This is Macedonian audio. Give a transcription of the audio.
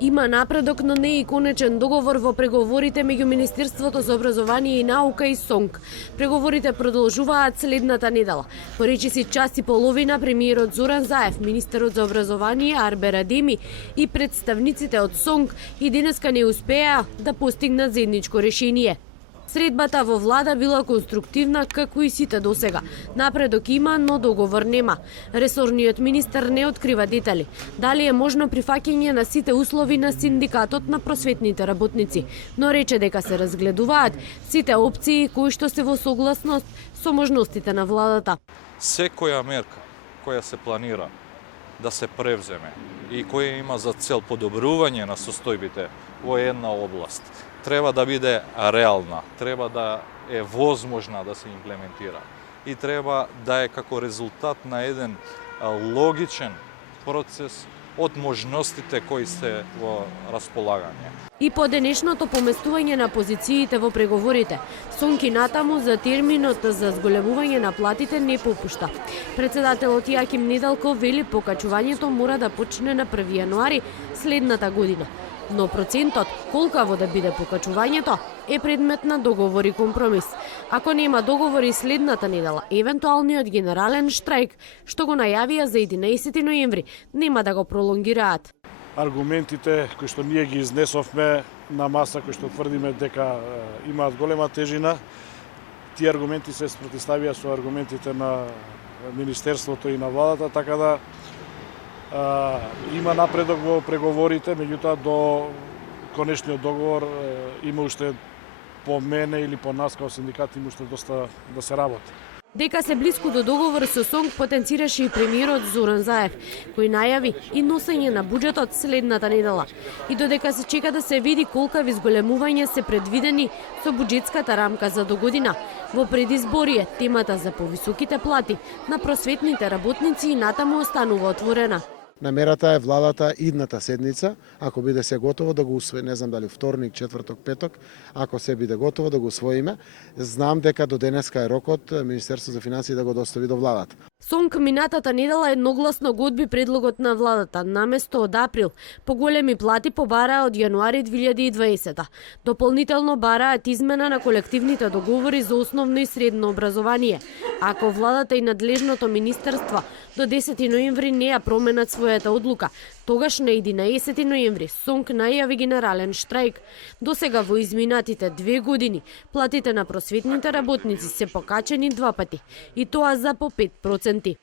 Има напредок, но не и конечен договор во преговорите меѓу Министерството за образование и наука и СОНК. Преговорите продолжуваат следната недела. По речиси час и половина премиерот Зоран Заев, министерот за образование Арбер Адеми и представниците од СОНК и денеска не успеа да постигнат заедничко решение. Средбата во влада била конструктивна како и сите досега. Напредок има, но договор нема. Ресорниот министер не открива детали. Дали е можно прифаќање на сите услови на синдикатот на просветните работници, но рече дека се разгледуваат сите опции кои што се во согласност со можностите на владата. Секоја мерка која се планира да се превземе и која има за цел подобрување на состојбите во една област, треба да биде реална, треба да е возможна да се имплементира и треба да е како резултат на еден логичен процес од можностите кои се во располагање. И по денешното поместување на позициите во преговорите, СОНК натаму за терминот за зголемување на платите не попушта. Председателот Јаким Недалков вели покачувањето мора да почне на 1 јануари следната година. Но процентот, колкаво да биде покачувањето, е предмет на договор и компромис. Ако нема договори следната недела, евентуалниот генерален штрајк, што го најавија за 11 ноември, нема да го пролонгираат. Аргументите кои што ние ги изнесовме на маса, кои што тврдиме дека имаат голема тежина, тие аргументи се спротивставија со аргументите на Министерството и на владата, така да има напредок во преговорите, меѓутоа до конечниот договор има уште по мене или по нас као синдикат има уште доста да се работи. Дека се блиску до договор со СОНК потенцираше и премиерот Зоран Заев, кој најави и носење на буџетот следната недела. И додека се чека да се види колкави зголемувања се предвидени со буџетската рамка за до година, во предизборие темата за повисоките плати на просветните работници и натаму останува отворена. Намерата е владата идната седница, ако биде се готово да го усвои, не знам дали вторник, четврток, петок, ако се биде готово да го усвоиме. Знам дека до денеска е рокот Министерството за финансии да го достави до владата. СОНК минатата недела едногласно го одби предлогот на владата, наместо од април. Поголеми плати побараа од јануари 2020. Дополнително бараат измена на колективните договори за основно и средно образование. Ако владата и надлежното министерство до 10 ноември не ја променат својата одлука, тогаш на 11 ноември СОНК најави генерален штрајк. Досега во изминатите 2 години платите на просветните работници се покачени 2 пати, и тоа за по 5%.